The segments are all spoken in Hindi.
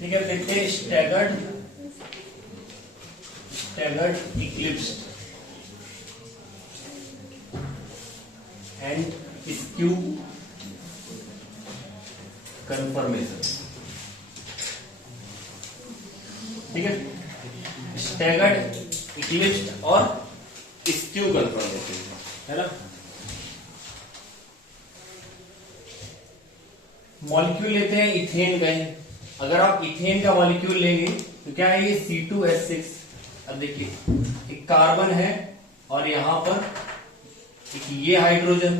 ठीक है, देखते हैं staggered eclipsed and skew confirmation. ठीक है, स्टैगर्ड इक्लिप्स्ड और स्क्यू कंफर्मेशन, है ना। मॉलिक्यूल लेते हैं इथेन का ही। अगर आप इथेन का मॉलिक्यूल लेंगे तो क्या है, ये C2H6। अब देखिए, एक कार्बन है और यहां पर एक ये हाइड्रोजन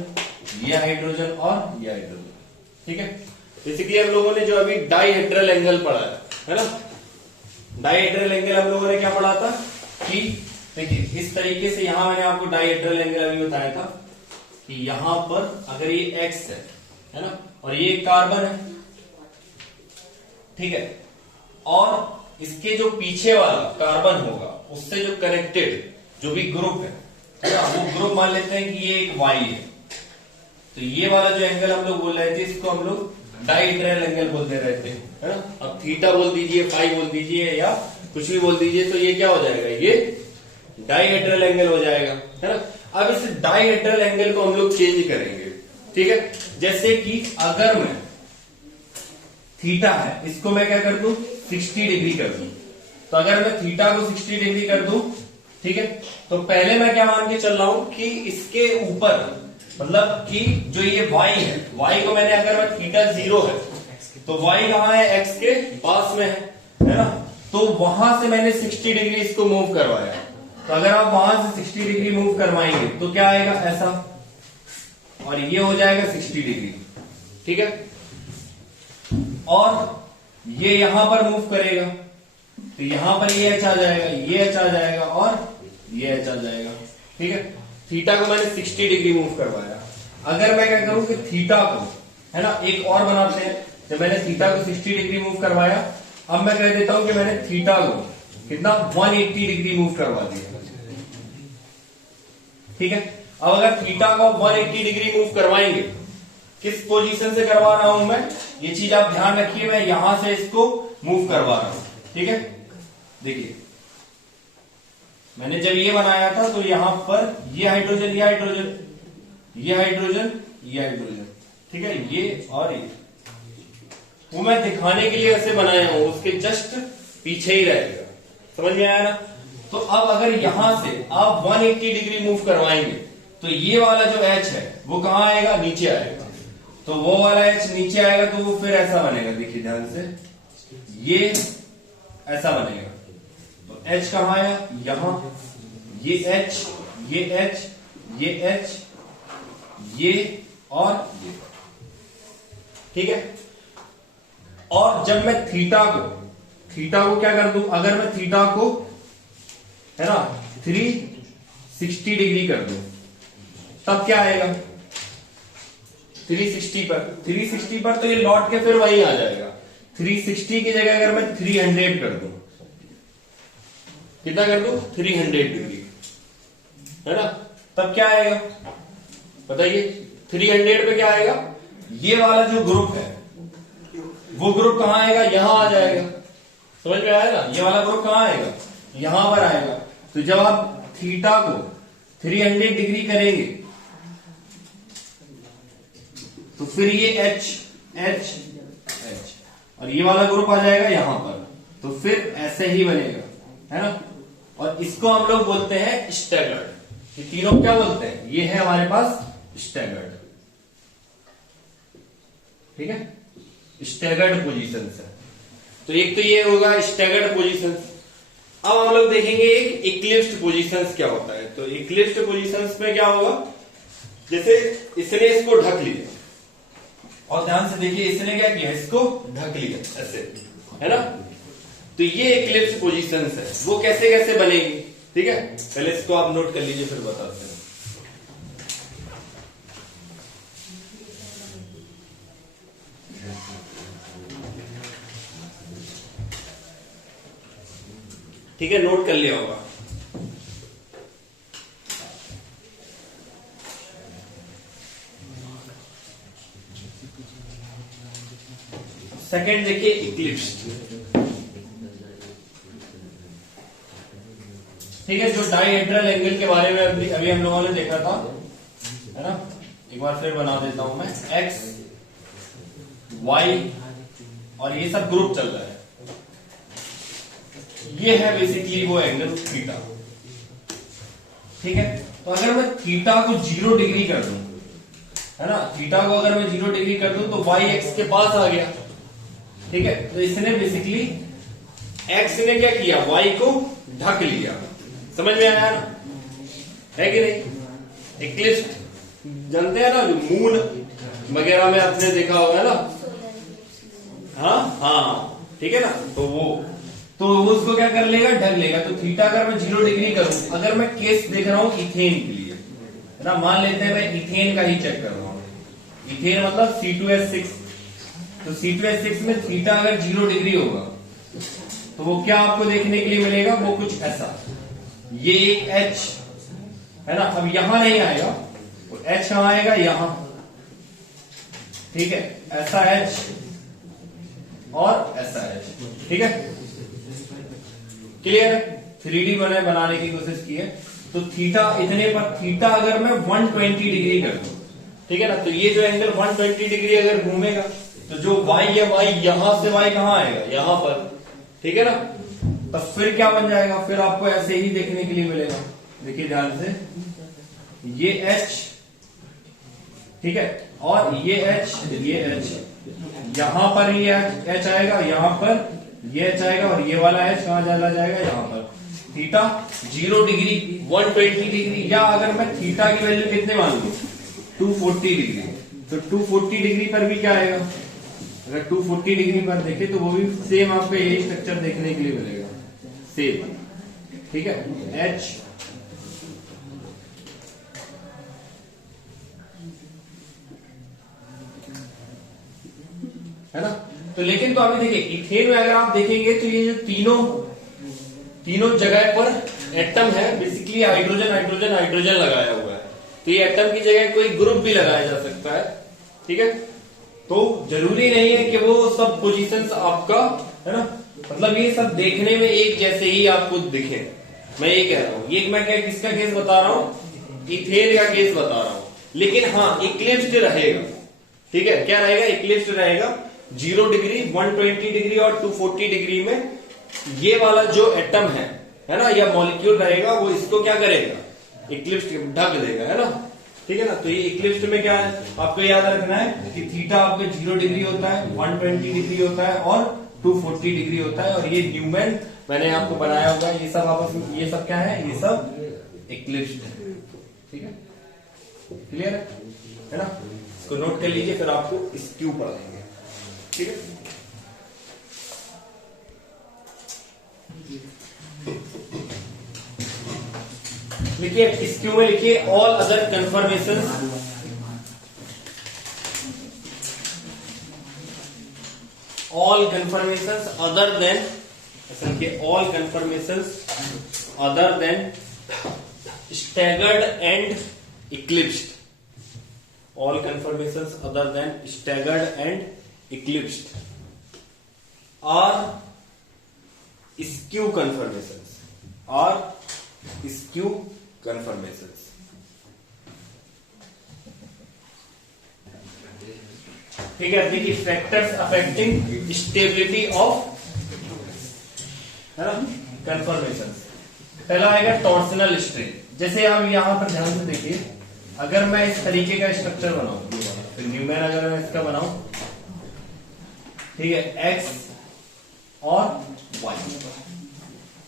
और ये हाइड्रोजन। ठीक है, बेसिकली हम लोगों ने जो अभी डाइहेड्रल एंगल पढ़ा है ना। डाइहेड्रल एंगल हम लोगों ने क्या पढ़ा था कि देखिए इस तरीके से, यहां मैंने आपको डाइहेड्रल एंगल अभी बताया था कि यहां पर अगर ये X है ना, और ये कार्बन है, ठीक है, और इसके जो पीछे वाला कार्बन होगा उससे जो कनेक्टेड जो भी ग्रुप है ना, वो ग्रुप मान लेते हैं कि ये एक Y है। तो ये वाला जो एंगल हम लोग बोल रहे थे, इसको हम लोग डाइहेड्रल एंगल बोलते रहते हैं, है ना। अब थीटा बोल दीजिए, फाई बोल दीजिए या कुछ भी बोल दीजिए, तो ये क्या हो जाएगा, ये डाइहेड्रल एंगल हो जाएगा, है ना। अब इस डाइहेड्रल एंगल को हम लोग चेंज करेंगे। ठीक है, जैसे कि अगर मैं थीटा है, इसको मैं क्या कर दूं, 60 डिग्री कर दूं। तो अगर मैं थीटा को 60 डिग्री कर दूं, ठीक है, तो पहले मैं क्या मान के चल रहा हूं कि इसके ऊपर, मतलब कि जो ये y है, y को मैंने, अगर मैं थीटा 0 है तो y कहां है, x के पास में है ना। तो वहां से मैंने 60 डिग्री इसको मूव करवाया। तो अगर आप वहां से 60 डिग्री मूव करवाएंगे तो क्या आएगा, ऐसा, और ये हो जाएगा 60 डिग्री। ठीक है, और ये यहां पर मूव करेगा तो यहां पर ये H आ जाएगा, ये H आ जाएगा और ये H आ जाएगा। ठीक है, थीटा को मैंने 60 डिग्री मूव करवाया। अगर मैं क्या करूं कि थीटा को, है ना, एक और बनाते हैं। जब मैंने थीटा को 60 डिग्री मूव करवाया, अब मैं कह देता हूं कि मैंने थीटा को कितना 180 डिग्री मूव करवा दिया। ठीक है, अब अगर थीटा को 180 डिग्री मूव करवाएंगे, किस पोजीशन से करवा रहा हूं मैं, ये चीज आप ध्यान रखिए, मैं यहां से इसको मूव करवा रहा हूं। ठीक है, देखिए मैंने जब ये बनाया था तो यहां पर ये हाइड्रोजन, ये हाइड्रोजन, ये हाइड्रोजन, ये हाइड्रोजन, ठीक है, ये और ये, वो मैं दिखाने के लिए ऐसे बनाया हूं, उसके जस्ट पीछे ही रहेगा। समझ में आया ना। तो अब अगर यहां से आप 180 डिग्री मूव करवाएंगे तो ये वाला जो H है वो कहां आएगा, नीचे आएगा। तो वो वाला H नीचे आएगा तो वो फिर ऐसा बनेगा, देखिए ध्यान से, ये ऐसा बनेगा। तो H कहां आया, यहां, ये H, ये H, ये H, ये और ये। ठीक है, और जब मैं थीटा को क्या कर दूं, अगर मैं थीटा को, है ना, 360 डिग्री कर दूं, तब क्या आएगा, 360 पर तो ये लौट के फिर वहीं आ जाएगा। 360 की जगह अगर मैं 300 कर दूं, कितना कर दूं, 300 डिग्री, है ना, तब क्या आएगा बताइए। 300 पे क्या आएगा, ये वाला जो ग्रुप है वो ग्रुप कहां आएगा, यहां आ जाएगा। समझ में आया ना, ये वाला ग्रुप कहां आएगा, यहां पर आएगा। तो जब आप थीटा को 300 डिग्री करेंगे तो फिर ये H और ये वाला ग्रुप आ जाएगा यहां पर, तो फिर ऐसे ही बनेगा, है ना। और इसको हम लोग बोलते हैं स्टैगर्ड। ये तीनों क्या बोलते हैं, ये है हमारे पास स्टैगर्ड। ठीक है, स्टैगर्ड पोजीशन है। तो एक तो ये होगा स्टैगर्ड पोजीशन। अब हम लोग देखेंगे एक इक्लिप्स्ड पोजीशंस क्या होता है। तो इक्लिप्स्ड पोजीशंस में क्या होगा, जैसे इसने इसको ढक लिया, और ध्यान से देखिए इसने क्या किया, इसको ढक लिया ऐसे, है ना। तो ये इक्लिप्स पोजीशंस है, वो कैसे कैसे बनेगी। ठीक है, पहले इसको आप नोट कर लीजिए, फिर बताते हैं। ठीक है, नोट कर लिया होगा। सेकंड देखिए इक्लिप्स्ड, ठीक है। जो डाइहेड्रल एंगल के बारे में अभी हम लोगों ने देखा था, है ना, एक बार फिर बना देता हूं मैं। एक्स वाई और ये सब ग्रुप चल रहा है, ये है बेसिकली वो एंगल थीटा, ठीक है। तो अगर मैं थीटा को 0 डिग्री कर दूं, है ना, थीटा को अगर मैं 0 डिग्री कर दूं तो वाई एक्स के पास आ गया, ठीक है। तो इसने बेसिकली एक्स ने क्या किया, वाई को ढक लिया, समझ में आया ना, है कि नहीं। इक्लिप्स्ड जानते हैं ना, जो मून वगैरह में आपने देखा होगा ना, हाँ, ठीक है ना। तो वो उसको क्या कर लेगा, ढक लेगा। तो थीटा अगर मैं 0 डिग्री करूं, अगर मैं केस देख रहा हूं इथेन के लिए, है ना, मान लेते हैं मैं इथेन का ही चेक कर रहा हूं, इथेन मतलब C2H6, तो C2H6 में थीटा अगर 0 डिग्री होगा तो वो क्या आपको देखने के लिए मिलेगा, वो कुछ ऐसा, ये एक H है ना, अब यहां नहीं आएगा, वो H कहां आएगा, यहां, ठीक है, ऐसा H और ऐसा H, ठीक है, क्लियर। 3D बनाने की कोशिश की है। तो थीटा इतने पर, थीटा अगर मैं 120 डिग्री कर दूं, ठीक है ना, तो ये जो एंगल 120 डिग्री अगर घूमेगा तो जो y है, y यहां से y कहां आएगा, यहां पर, ठीक है ना। तो फिर क्या बन जाएगा, फिर आपको ऐसे ही देखने के लिए मिलेगा, देखिए ध्यान से, ये H, ठीक है, और ये H, यहां पर ये H आएगा, यहां पर ये H आएगा, और ये वाला H कहां चला जाएगा, यहां पर। थीटा 0 डिग्री, 120 डिग्री, या अगर मैं थीटा की वैल्यू कितने मान लूं, 240 डिग्री, तो 240 डिग्री पर भी क्या आएगा, अगर 240 डिग्री पर देखे तो वो भी सेम आपको यही स्ट्रक्चर देखने के लिए मिलेगा, सेम, ठीक है। H है ना। तो लेकिन तो अभी देखिए इथेन में अगर आप देखेंगे तो ये जो तीनों जगह पर एटम है, बेसिकली हाइड्रोजन हाइड्रोजन हाइड्रोजन लगाया हुआ है, तो ये एटम की जगह कोई ग्रुप भी लगाया जा सकता है, ठीक है। तो जरूरी नहीं है कि वो सब पोजीशंस आपका, है ना, मतलब ये सब देखने में एक जैसे ही आपको दिखे, मैं ये कह रहा हूं। ये मैं क्या किसका केस बता रहा हूं, इथेन का केस बता रहा हूं। लेकिन हाँ, इक्लिप्स्ड रहेगा, ठीक है, क्या रहेगा, इक्लिप्स्ड रहेगा। 0 डिग्री, 120 डिग्री और 240 डिग्री में ये वाला जो एटम है ना, या मॉलिक्यूल रहेगा, वो इसको क्या करेगा, इक्लिप्स्ड ढक देगा, है ना, ठीक है ना। तो ये इक्लिप्स्ड में क्या है, आपको याद रखना है कि थीटा आपको 0 डिग्री होता है, 120 डिग्री होता है और 240 डिग्री होता है, और ये न्यूमैन मैंने आपको बनाया होगा, ये सब आपस में, ये सब क्या है, ये सब इक्लिप्स्ड है, ठीक है, क्लियर है ना। इसको नोट कर लीजिए, फिर आपको स्क्यू पढ़ाएंगे, ठीक है। लिखिए स्क्यू में, लिखिए all other conformation, all conformation other than, लिखिए all conformation other than staggered and eclipsed, all conformations other than staggered and eclipsed are skew conformations, ठीक है। देखिए फैक्टर्स अफेक्टिंग स्टेबिलिटी ऑफ, है ना, कन्फर्मेशंस। पहला आएगा टॉर्सनल स्ट्रेन। जैसे आप यहां पर ध्यान से देखिए, अगर मैं इस तरीके का स्ट्रक्चर बनाऊं, तो न्यूमैन अगर मैं इसका बनाऊं, ठीक है, एक्स और वाई,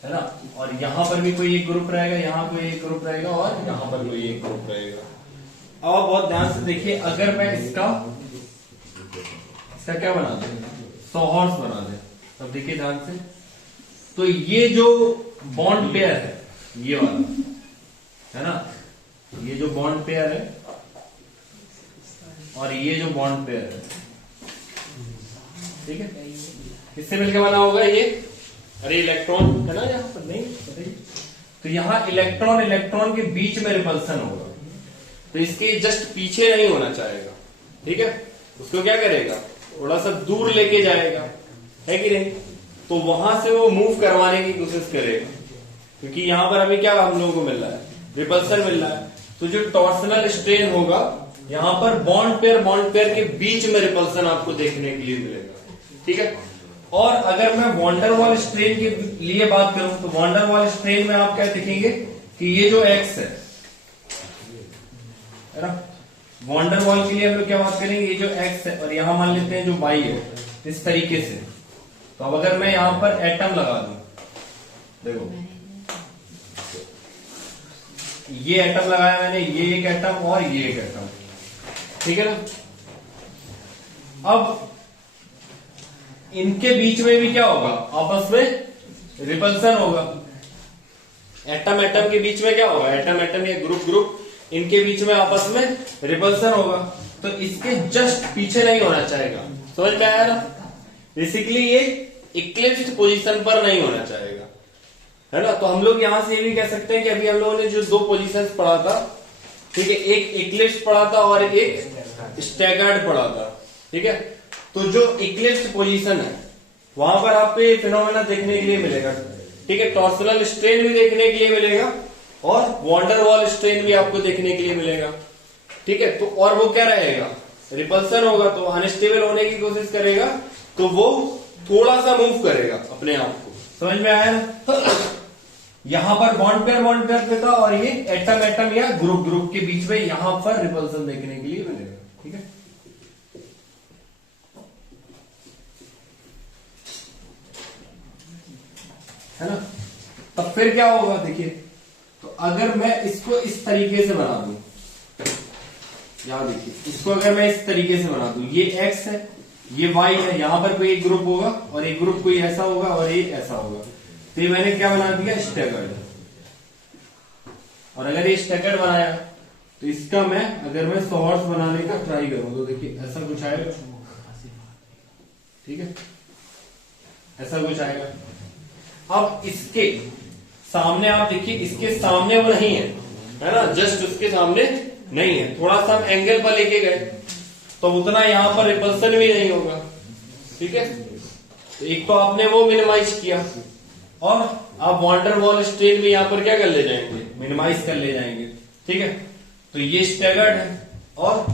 है ना, और यहां पर भी कोई एक ग्रुप रहेगा, यहां कोई एक ग्रुप रहेगा, और यहां पर कोई एक ग्रुप रहेगा। अब आप बहुत ध्यान से देखिए, अगर मैं इसका क्या बना दे, सॉहॉर्स बना दे, अब देखिए ध्यान से, तो ये जो बॉन्ड पेयर है, ये वाला, है ना, ये जो बॉन्ड पेयर है और ये जो बॉन्ड पेयर है, ठीक है, किससे मिलकर बना होगा ये, अरे इलेक्ट्रॉन है ना यहाँ पर, नहीं बताइए, तो यहां इलेक्ट्रॉन इलेक्ट्रॉन के बीच में रिपल्सन होगा, तो इसके जस्ट पीछे नहीं होना चाहेगा, ठीक है, उसको क्या करेगा, थोड़ा सा दूर लेके जाएगा, है कि नहीं? तो वहां से वो मूव करवाने की कोशिश करेगा, क्योंकि यहां पर अभी क्या हम लोगों को मिल रहा है, रिपल्सन मिल रहा है। तो जो टॉर्सनल स्ट्रेन होगा यहां पर बॉन्ड पेयर के बीच में रिपल्सन आपको देखने के लिए मिलेगा, ठीक है। और अगर मैं वॉन्डरवॉल स्ट्रेन के लिए बात करूं तो वॉन्डरवॉल स्ट्रेन में आप क्या देखेंगे कि ये जो एक्स है ना, वॉन्डरवॉल के लिए हम लोग क्या बात करेंगे, ये जो एक्स है और यहां मान लेते हैं जो वाई है, इस तरीके से। तो अब अगर मैं यहां पर एटम लगा दूं, देखो ये एटम लगाया मैंने, ये एक एटम और ये एक एटम, ठीक है ना। अब इनके बीच में भी क्या होगा, आपस में रिपल्सन होगा। एटम एटम के बीच में क्या होगा, एटम एटम या ग्रुप इनके बीच में आपस में रिपल्सन होगा। तो इसके जस्ट पीछे नहीं होना चाहेगा, समझ में आया ना। बेसिकली ये इक्लिप्स्ड पोजीशन पर नहीं होना चाहेगा, है ना। तो हम लोग यहां से ये भी कह सकते हैं कि अभी हम लोगों ने जो दो पोजीशंस पढ़ा था, ठीक है, एक इक्लिप्स्ड पढ़ा था और एक स्टैगर्ड पढ़ा था, ठीक है। तो जो इक्लिप्स्ड पोजीशन है वहां पर आपको ये फिनोमेना देखने के लिए मिलेगा, ठीक है। टॉर्सनल स्ट्रेन भी देखने के लिए मिलेगा और वॉन्डरवॉल स्ट्रेन भी आपको देखने के लिए मिलेगा, ठीक है। तो और वो क्या रहेगा, रिपल्सन होगा, तो अनस्टेबल होने की कोशिश करेगा, तो वो थोड़ा सा मूव करेगा अपने आप को, समझ में आया ना। यहां पर बॉन्ड पेयर पे था और ये एटम एटम या ग्रुप के बीच में यहां पर रिपल्सन देखने के लिए मिलेगा, ठीक है। है ना। तब फिर क्या होगा, देखिए, तो अगर मैं इसको इस तरीके से बना दूं, यहां देखिए, इसको अगर मैं इस तरीके से बना दूं, ये एक्स है, ये वाई है, यहां पर कोई एक ग्रुप होगा और एक ग्रुप कोई ऐसा होगा और एक ऐसा होगा। तो ये मैंने क्या बना दिया, स्टैगर्ड। और अगर ये स्टैगर्ड बनाया तो इसका अगर मैं सॉर्ट्स बनाने का ट्राई करूं तो देखिए ऐसा कुछ आएगा, ठीक है, ऐसा कुछ आएगा। अब इसके सामने आप देखिए, इसके सामने वो नहीं है ना, जस्ट उसके सामने नहीं है, थोड़ा सा हम एंगल पर लेके गए तो उतना यहां पर रिपल्सन भी नहीं होगा, ठीक है। तो एक तो आपने वो मिनिमाइज किया और आप वॉन्डरवॉल स्ट्रेन भी यहां पर क्या कर ले जाएंगे, मिनिमाइज कर ले जाएंगे, ठीक है। तो ये स्टैगर्ड है और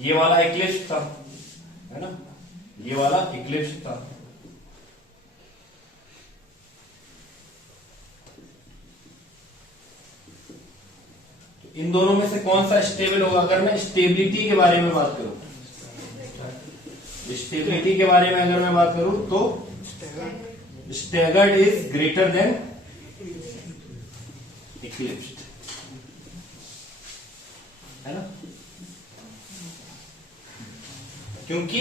ये वाला इक्लिप्स था, है ना, ये वाला इक्लिप्स था। इन दोनों में से कौन सा स्टेबल होगा। अगर मैं स्टेबिलिटी के बारे में बात करूं, स्टेबिलिटी के बारे में अगर मैं बात करूं तो staggered is greater than eclipsed, है ना, क्योंकि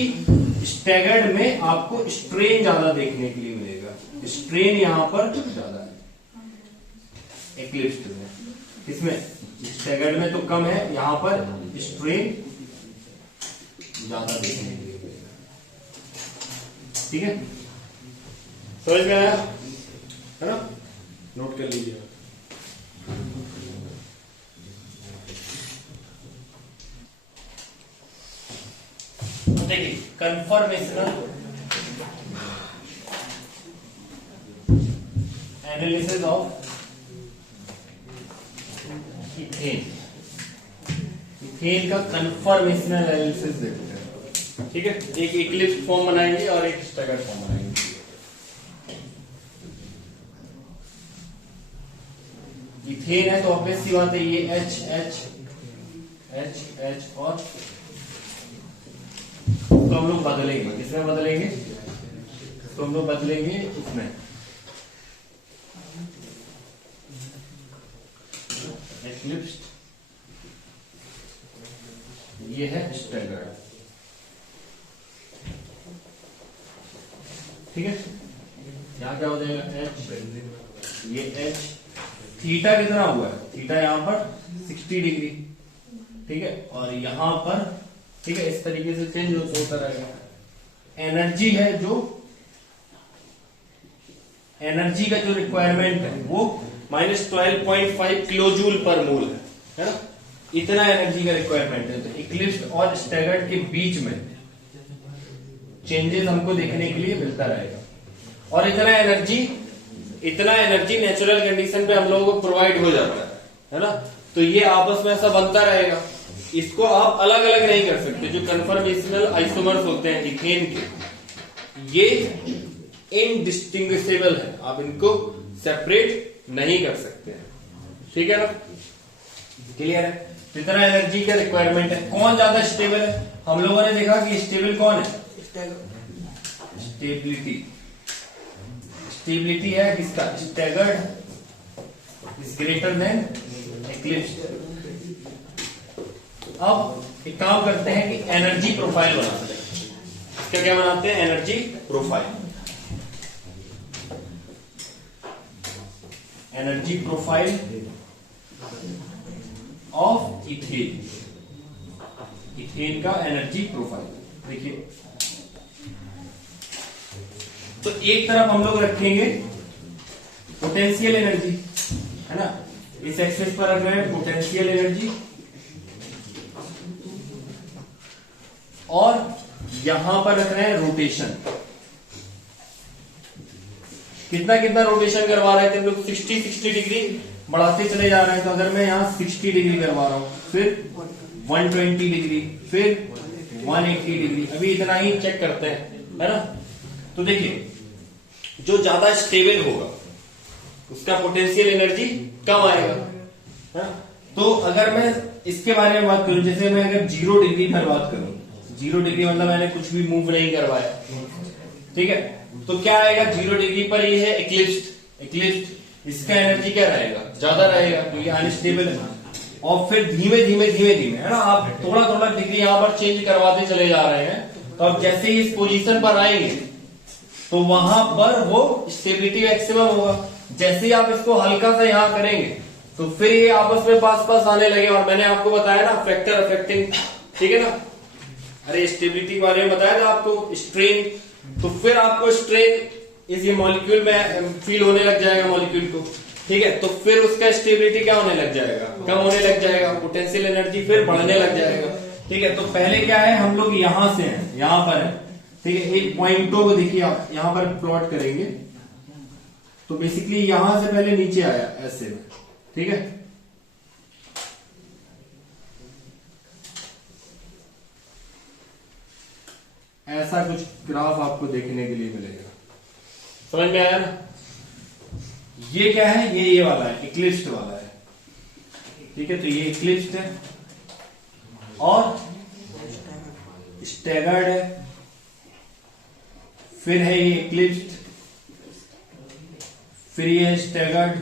स्टैगर्ड में आपको स्ट्रेन ज्यादा देखने के लिए मिलेगा, स्ट्रेन यहां पर ज्यादा है इक्लिप्स्ड में। इसमें स्टैगर्ड में तो कम है, यहां पर स्ट्रेन ज्यादा देखने के लिए मिलेगा, ठीक है। समझ में आया, है ना, नोट कर लीजिए। देखिए conformational analysis of ethane, ethane का कन्फर्मेशनल एनालिसिस देखते हैं, ठीक है। एक इक्लिप्स फॉर्म बनाएंगे और एक स्टैगर्ड फॉर्म बनाएंगे। इथेन है तो ऑब्वियस सी बात है, ये एच एच एच एच और तो हम लोग बदलेंगे, किसमें बदलेंगे, तो हम लोग बदलेंगे इसमें इक्लिप्स्ड, ये है स्टैगर्ड, ठीक है। यहां क्या हो जाएगा, एच, ये एच, थीटा कितना हुआ है, थीटा यहां पर 60 डिग्री, ठीक है। और यहां पर, ठीक है, इस तरीके से चेंज होता रहेगा। एनर्जी है जो, एनर्जी का जो रिक्वायरमेंट है वो -12.5 किलो जूल पर मोल है ना, इतना एनर्जी का रिक्वायरमेंट है। तो इक्लिप्स्ड और स्टैगर्ड के बीच में चेंजेस हमको देखने के लिए मिलता रहेगा। और इतना एनर्जी नेचुरल कंडीशन पे हम लोगों को प्रोवाइड हो जाता है ना। तो ये आपस में ऐसा बनता रहेगा, इसको आप अलग अलग नहीं कर सकते। जो कन्फर्मेशनल आइसोमर्स होते हैं इथेन के, ये इनडिस्टिंग्विशेबल है, आप इनको सेपरेट नहीं कर सकते हैं, ठीक है ना। क्लियर है। कितना एनर्जी का रिक्वायरमेंट है, कौन ज्यादा स्टेबल है। हम लोगों ने देखा कि स्टेबल कौन है, स्टेबिलिटी है किसका, staggered is greater than eclipsed. अब एक काम करते हैं कि एनर्जी प्रोफाइल बनाते हैं। इसका क्या बनाते हैं, energy profile. Energy profile of ethane, ethane का एनर्जी प्रोफाइल देखिए। तो एक तरफ हम लोग रखेंगे पोटेंशियल एनर्जी, है ना, इस एक्सिस पर रख रहे हैं पोटेंशियल एनर्जी, और यहां पर रख रहे हैं रोटेशन। कितना कितना रोटेशन करवा रहे थे हम लोग, 60 डिग्री बढ़ाते चले जा रहे हैं। तो अगर मैं यहां 60 डिग्री करवा रहा हूं, फिर 120 डिग्री, फिर 180 डिग्री, अभी इतना ही चेक करते हैं, है ना। तो देखिए जो ज्यादा स्टेबल होगा उसका पोटेंशियल एनर्जी कम आएगा, है ना। तो अगर मैं इसके बारे में बात करूं, जैसे मैं अगर 0 डिग्री पर बात करूं, 0 डिग्री मतलब मैंने कुछ भी मूव नहीं करवाया, ठीक है, तो क्या आएगा 0 डिग्री पर, ये है इक्लिप्स्ड, इसका एनर्जी क्या रहेगा, ज्यादा रहेगा क्योंकि अनस्टेबल है। और फिर धीमे धीमे है ना, आप थोड़ा थोड़ा डिग्री यहां पर चेंज करवाते चले जा रहे हैं। तो अब जैसे ही इस पोजीशन पर आएंगे तो वहां पर वो स्टेबिलिटी मैक्सिमम होगा। जैसे ही आप इसको हल्का सा यहां करेंगे तो फिर ये आपस में पास आने लगे। और मैंने आपको बताया ना फैक्टर अफेक्टिंग, ठीक है ना, अरे स्टेबिलिटी के बारे में बताया था आपको, स्ट्रेन। तो फिर आपको स्ट्रेन इस ये मॉलिक्यूल में फील होने लग जाएगा मॉलिक्यूल को, ठीक है। तो फिर उसका स्टेबिलिटी क्या होने लग जाएगा, कम होने लग जाएगा, पोटेंशियल एनर्जी फिर बढ़ने लग जाएगा, ठीक है। तो पहले क्या है, हम लोग यहां से हैं, यहां पर है, ठीक है। एक पॉइंटों को देखिए आप यहां पर प्लॉट करेंगे तो बेसिकली यहां से पहले नीचे आया ऐसे में, ठीक है। ऐसा कुछ ग्राफ आपको देखने के लिए मिलेगा, समझ में आया ना। ये क्या है, ये वाला है, इक्लिप्स्ड वाला है, ठीक है। तो ये इक्लिप्स्ड है और स्टैगर्ड है, फिर है ये इक्लिप्स्ड, फिर ये स्टैगर्ड,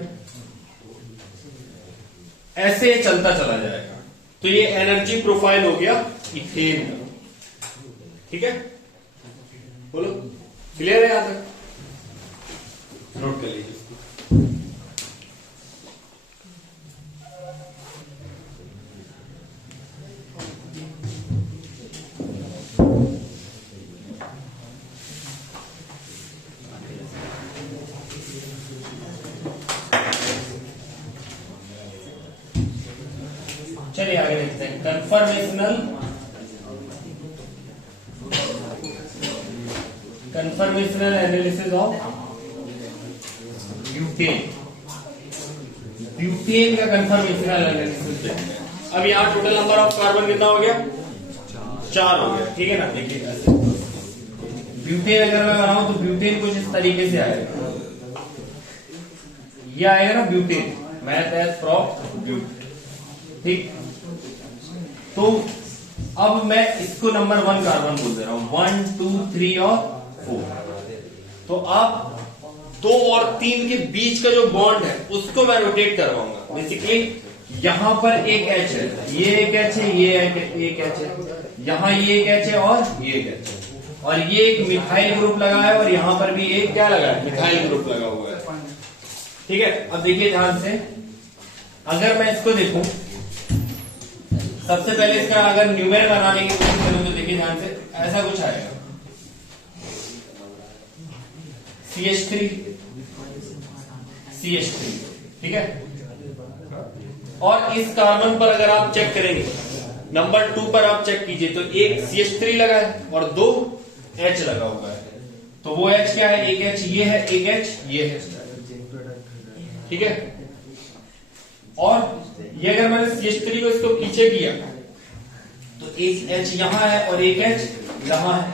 ऐसे चलता चला जाएगा। तो ये एनर्जी प्रोफाइल हो गया इथेन का, ठीक है। बोलो क्लियर है, यहां तक नोट कर लीजिए। चलिए आगे देखते हैं। Conformational analysis of butane. Butane का कन्फर्मेशनल एनालिसिस। अब यहाँ टोटल नंबर ऑफ कार्बन कितना हो गया, 4 हो गया, ठीक है ना। देखिए ऐसे ब्यूटेन अगर मैं बनाऊं तो ब्यूटेन कुछ इस तरीके से आएगा, ये आएगा ना butane, math as from butane, ठीक। तो अब मैं इसको नंबर 1 कार्बन बोल दे रहा हूं, 1 2 3 और 4। तो आप 2 और 3 के बीच का जो बॉन्ड है उसको मैं रोटेट करवाऊंगा। बेसिकली यहां पर एक H है, ये एक H है, ये एक H है, यहां ये एक H है और ये एक H है, और ये एक मिथाइल ग्रुप लगा है, और यहां पर भी एक क्या लगा है, मिथाइल ग्रुप लगा हुआ है, ठीक है। अब देखिए ध्यान से, अगर मैं इसको देखूं, सबसे पहले इसका अगर न्यूमेर बनाने की कोशिश करूं तो देखिए ध्यान से, ऐसा कुछ आएगा, CH3, ठीक है। और इस कार्बन पर अगर आप चेक करेंगे, नंबर 2 पर आप चेक कीजिए तो एक CH3 लगा है और 2 एच लगा हुआ है, तो वो एच क्या है, एक एच ये है, एक एच ये है, ठीक है। और ये अगर मैंने CH3 को इसको पीछे किया तो एक एच यहां है और एक एच यहां है।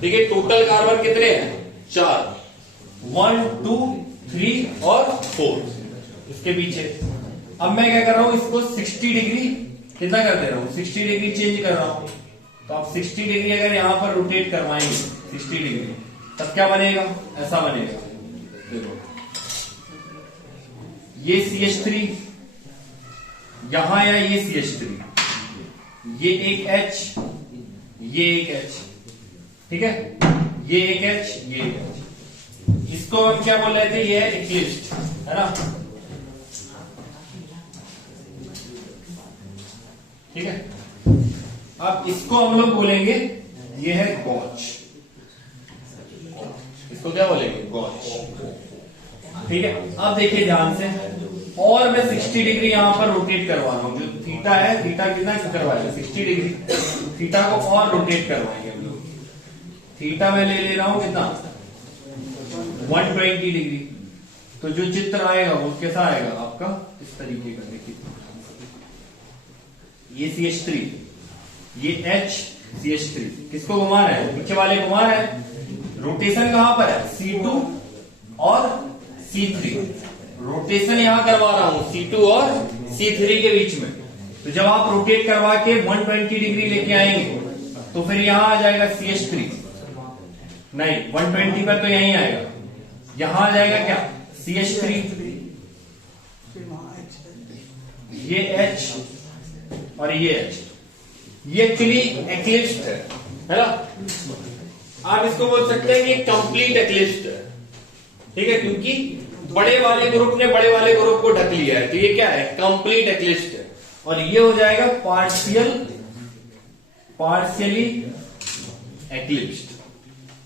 देखिए टोटल कार्बन कितने हैं, 4, 1 2 3 और 4 इसके पीछे। अब मैं क्या कर रहा हूं, इसको 60 डिग्री कितना कर दे रहा हूं, 60 डिग्री चेंज कर रहा हूं। तो आप 60 डिग्री अगर यहां पर रोटेट करवाएंगे 60 डिग्री, तब क्या बनेगा, ऐसा बनेगा। देखो ये CH3 यहां या ये CH3, ये एक H, ये एक H, ठीक है, ये एक H, ये एक H। इसको हम क्या बोल रहे थे, ये है इक्लिप्स्ड, है ना, ठीक है। अब इसको हम लोग बोलेंगे ये है गॉच, इसको क्या बोलेंगे, गॉच, ठीक है। अब देखिए ध्यान से, और मैं 60 डिग्री यहां पर रोटेट करवा रहा हूं, जो थीटा है, थीटा कितना करवाएगा 60 डिग्री, थीटा को और रोटेट करवाएंगे हम लोग। थीटा मैं ले रहा हूं कितना, 120 डिग्री। तो जो चित्र आएगा वो कैसा आएगा आपका, इस तरीके का। देखिए ये CH3, ये H, CH3 किसको घुमा रहा है, पीछे वाले घुमा रहा है। रोटेशन कहां पर है, C2 और C3, रोटेशन यहां करवा रहा हूं C2 और C3 के बीच में। तो जब आप रोटेट करवा के 120 डिग्री लेके आएंगे तो फिर यहां आ जाएगा CH3, नहीं 120 पर तो यहीं आएगा, यहां आ जाएगा क्या, CH3, ये H और ये H। ये एक्चुअली एक्लिप्स्ड है ना, आप इसको बोल सकते हैं कि कंप्लीट एक्लिप्स्ड है, ठीक है, क्योंकि बड़े वाले ग्रुप ने बड़े वाले ग्रुप को ढक लिया है, तो ये क्या है, कंप्लीट एक्लिप्स्ड है। और ये हो जाएगा पार्शियली एक्लिप्स्ड,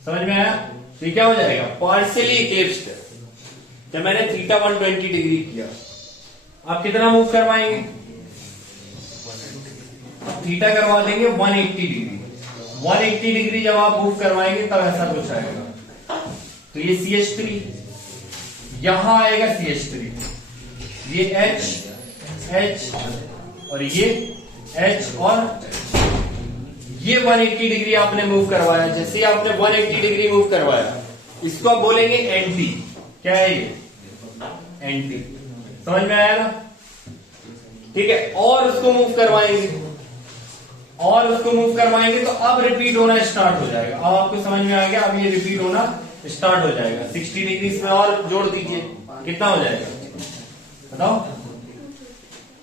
समझ में आया। तो ये क्या हो जाएगा, पार्शियली एक्लिप्स्ड है। जब मैंने थीटा 120 डिग्री किया, आप कितना मूव करवाएंगे, थीटा करवा देंगे 180 डिग्री। 180 डिग्री जब आप मूव करवाएंगे तब ऐसा कुछ आएगा। तो ये CH3, यहां आएगा CH3, ये H और ये H, और ये 180 डिग्री आपने मूव करवाया। जैसे ही आपने 180 डिग्री मूव करवाया, इसको आप बोलेंगे एंटी। क्या है ये, एंटी, समझ में आया ना, ठीक है। और उसको मूव करवाएंगे, और उसको मूव करवाएंगे तो अब रिपीट होना स्टार्ट हो जाएगा। अब आपको समझ में आ गया, अब ये रिपीट होना स्टार्ट हो जाएगा। 60 डिग्री इसमें और जोड़ दीजिए, कितना हो जाएगा बताओ,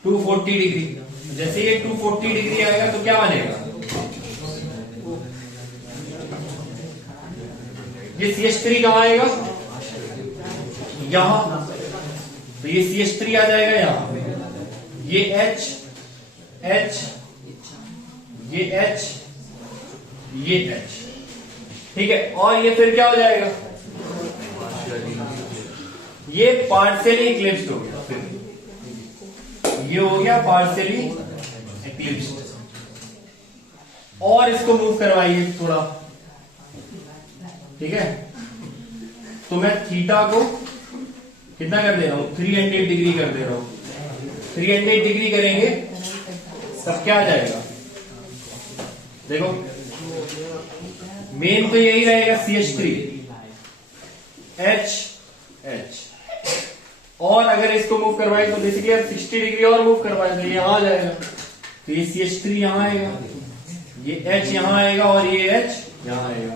240 डिग्री। जैसे ये 240 डिग्री आएगा तो क्या बनेगा, ये CH3 कहां आएगा, यहां, तो ये CH3 आ जाएगा यहां, ये H, ये H, ये H, ठीक है। और ये फिर क्या हो जाएगा, ये पार्शियली इक्लिप्स्ड हो गया, फिर ये हो गया पार्शियली इक्लिप्स्ड। और इसको मूव करवाइए थोड़ा, ठीक है। तो मैं थीटा को कितना कर दे रहा हूं, 300 डिग्री कर दे रहा हूं। 300 डिग्री करेंगे तब क्या आ जाएगा, देखो मेन तो यही रहेगा CH3, H, और अगर इसको मूव करवाए तो बेसिकली आप 60 डिग्री और मूव करवाए तो यहां आ जाएगा। तो ये CH3 यहां आएगा, ये H यहां आएगा और ये H यहां आएगा।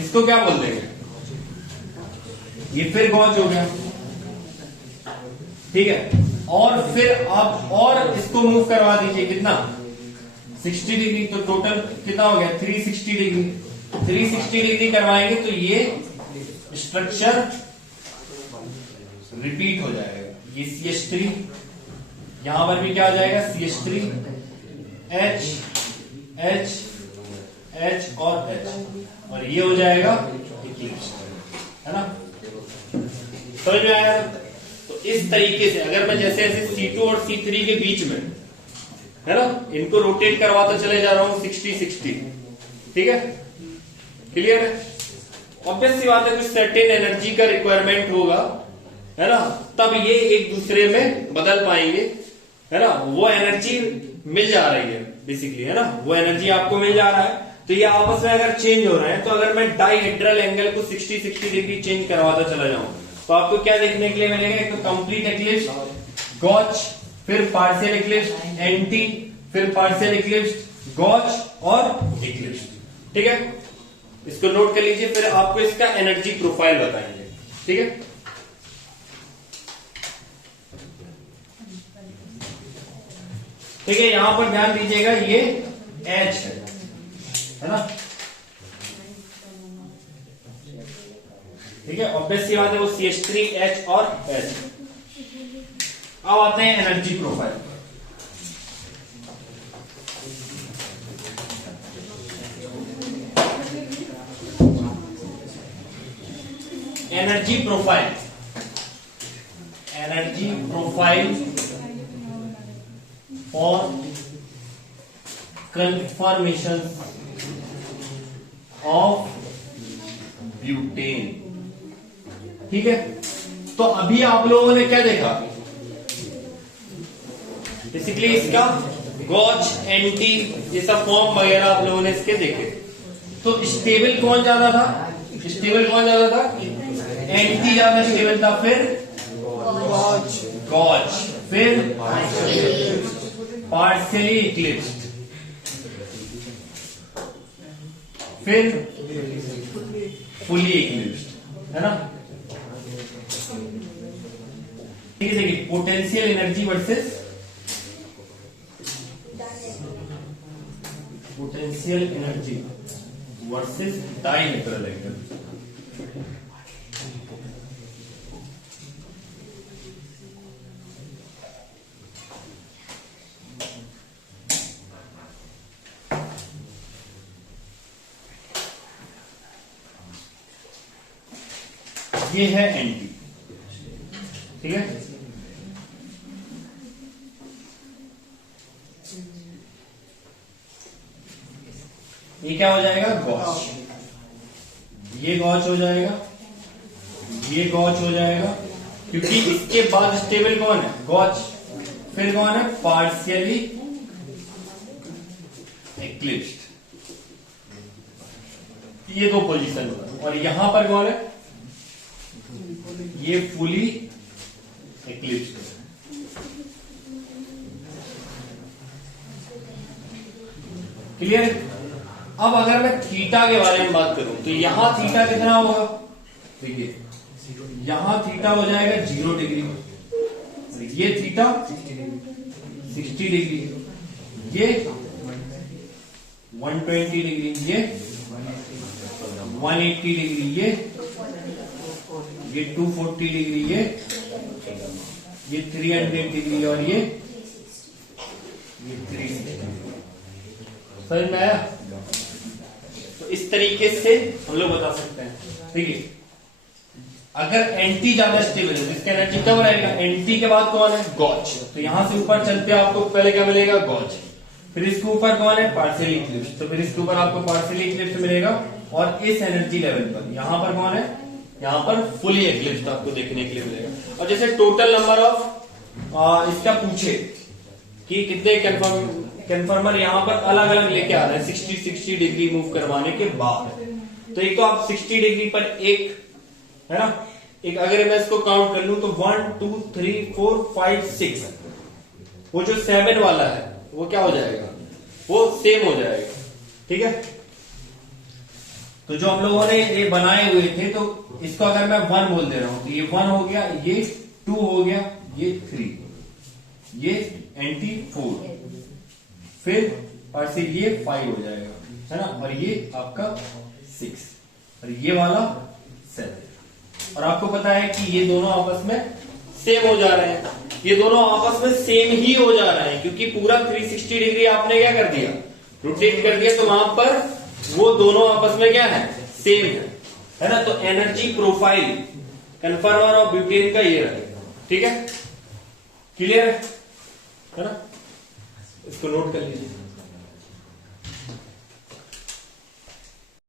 इसको क्या बोल देंगे, ये फिर गॉच हो गया, ठीक है। और फिर आप और इसको मूव करवा दीजिए कितना, 60 डिग्री, तो टोटल कितना हो गया 360 डिग्री। 360 डिग्री करवाएंगे तो ये स्ट्रक्चर रिपीट हो जाएगा। ये CH3, यहां पर भी क्या आ जाएगा CH3, H और H, और ये हो जाएगा इक्लिप्स, है ना, समझ में आया। तो इस तरीके से अगर मैं जैसे ऐसे C2 और C3 के बीच में, है ना, इनको रोटेट करवाता चले जा रहा हूं 60-60, ठीक है। क्लियर है? ऑब्वियस सी बात है, कुछ सर्टेन एनर्जी का रिक्वायरमेंट होगा, है ना, तब ये एक दूसरे में बदल पाएंगे, है ना। वो एनर्जी मिल जा रही है बेसिकली, है ना, वो एनर्जी आपको मिल जा रहा है, तो ये आपस में अगर चेंज हो रहे हैं, तो अगर मैं डाइहेड्रल एंगल को 60 डिग्री चेंज करवाता चला जाऊं, तो आपको क्या देखने के लिए मिलेगा? एक तो कंप्लीट एक्लिप्स, गॉच, फिर पार्शियल एक्लिप्स, एंटी, फिर पार्शियल एक्लिप्स, गॉच और एक्लिप्स। ठीक है, इसको नोट कर लीजिए, फिर आपको इसका एनर्जी प्रोफाइल बताएंगे। ठीक है, ठीक है, यहां पर ध्यान दीजिएगा, ये H है ना, ठीक है, ऑब्वियस सी बात है, वो CH3H और H। अब आते हैं energy profile. Energy profile, energy profile for confirmation of butane. ठीक है, तो अभी आप लोगों ने क्या देखा? बेसिकली इसका गॉच, एंटी, ये सब फॉर्म वगैरह आप लोगों ने इसके देखे। तो स्टेबल कौन ज्यादा था? स्टेबल कौन ज्यादा था? एंटी ज्यादा स्टेबल था, फिर गॉच, फिर पार्शियली इक्लिप्स्ड, फिर फुली इक्लिप्स्ड, है ना। ठीक है, देखिए, potential energy versus potential energy versus dihedral angle. ये है एंटी। ठीक है, ये क्या हो जाएगा? गॉच। ये गॉच हो जाएगा, ये गॉच हो जाएगा, क्योंकि इसके बाद स्टेबल कौन है? गॉच, फिर कौन है? पार्शियली एक्लिप्स्ड। ये दो पोजीशन होगा, और यहां पर कौन है? ये फुली एक्लिप्स्ड। क्लियर? अब अगर मैं थीटा के बारे में बात करूं, तो यहां थीटा कितना होगा? देखिए, यहां थीटा हो जाएगा 0 डिग्री, ये थीटा 60 डिग्री, ये 120 डिग्री, ये 180 डिग्री, ये 240 डिग्री, ये 300 डिग्री, और ये 360 डिग्री। समझ में आया? तो इस तरीके से हम लोग बता सकते हैं। देखिए, अगर एंटी ज्यादा स्टेबल है, इसका एनर्जी कम रहेगा। एंटी के बाद कौन है? गॉच। तो यहां से ऊपर चलते आपको पहले क्या मिलेगा? गॉच। फिर इसके ऊपर कौन है? Partial Eclipse. तो फिर इसके ऊपर आपको पार्शियल इक्लिप्स मिलेगा, और इस एनर्जी लेवल पर यहां पर कौन है? यहां पर फुली एक्लिप्स आपको देखने के लिए मिलेगा। और जैसे टोटल नंबर ऑफ इसका पूछे कि कितने कन्फर्मर यहां पर अलग अलग लेके आ रहे हैं 60 डिग्री मूव करवाने के बाद, तो एक तो आप 60 डिग्री पर एक, है ना, एक अगर मैं इसको काउंट कर लूं तो 1 2 3 4 5 6, वो जो 7 वाला है वो क्या हो जाएगा? वो सेम हो जाएगा। ठीक है, तो जो हम लोगों ने ये बनाए हुए थे, तो इसको अगर मैं 1 बोल दे रहा हूं, तो ये 1 हो गया, ये 2 हो गया, ये 3, ये एंटी 4, फिर पार्शियल ये 5 हो जाएगा, है ना, और ये आपका 6, और ये वाला 7। और आपको पता है कि ये दोनों आपस में सेम हो जा रहे हैं, ये दोनों आपस में सेम ही हो जा रहे हैं, क्योंकि पूरा 360 डिग्री आपने क्या कर दिया? रोटेट कर दिया, तो वहां पर वो दोनों आपस में क्या है? सेम है ना। तो एनर्जी प्रोफाइल कन्फर्मर ऑफ ब्यूटेन का ये रहेगा। ठीक है, क्लियर है ना? इसको नोट कर लीजिए।